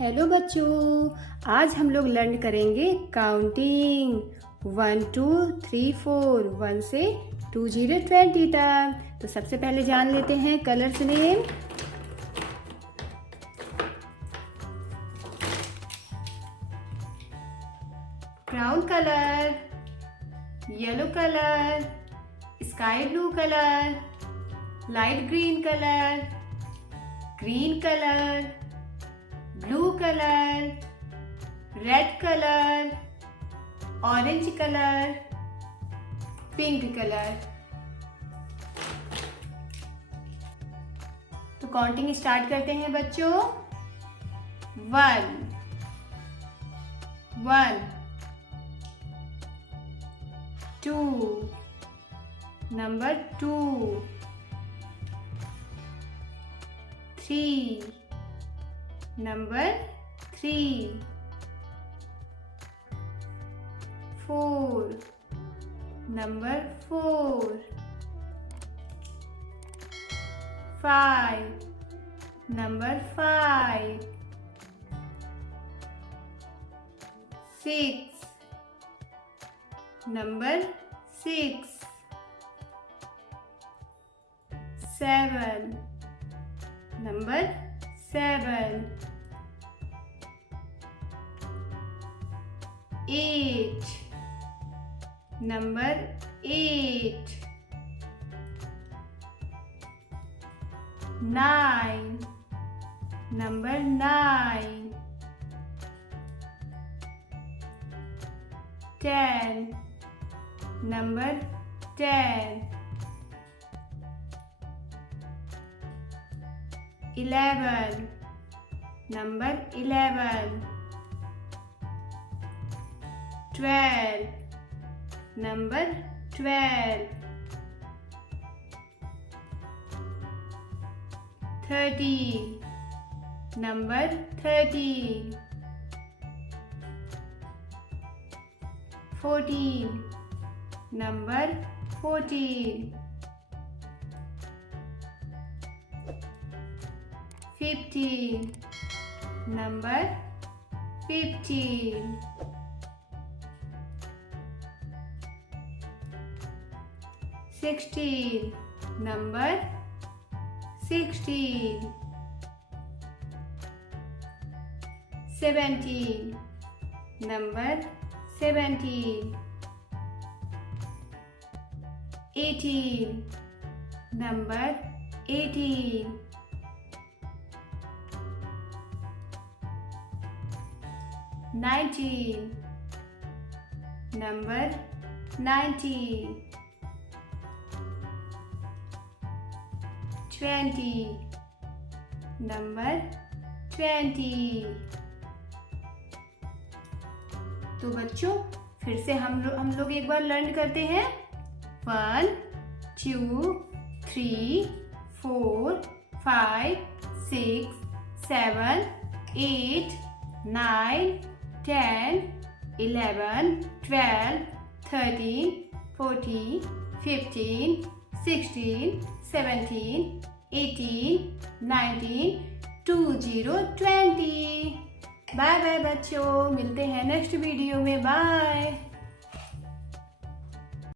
Hello बच्चों, आज हम लोग लर्न करेंगे काउंटिंग 1 2 3 4 1 से 2020 तक। तो सबसे पहले जान लेते हैं colours name. Brown colour, yellow colour, sky blue colour, light green colour, green colour, blue colour, red colour, orange colour, pink colour. तो काउंटिंग स्टार्ट करते हैं बच्चों। 1 1 2 number 2 3 Number 3 4 Number 4 5 Number 5 6 Number 6 7 Number 7 8 Number 8 9 Number 9 10 Number 10 11 Number 11 12 Number 12 13 Number 13 14 Number 14 15 Number 15 16 Number 16 17 Number 17 18 Number 18 19 Number 19 20 Number 20। तो बच्चों फिर से हम लोग एक बार लर्न करते हैं। 1 2 3 4 5 6 7 8 9 10 11 12 13 14 15 16 17 18 19 2020। बाय बाय बच्चों, मिलते हैं नेक्स्ट वीडियो में। बाय।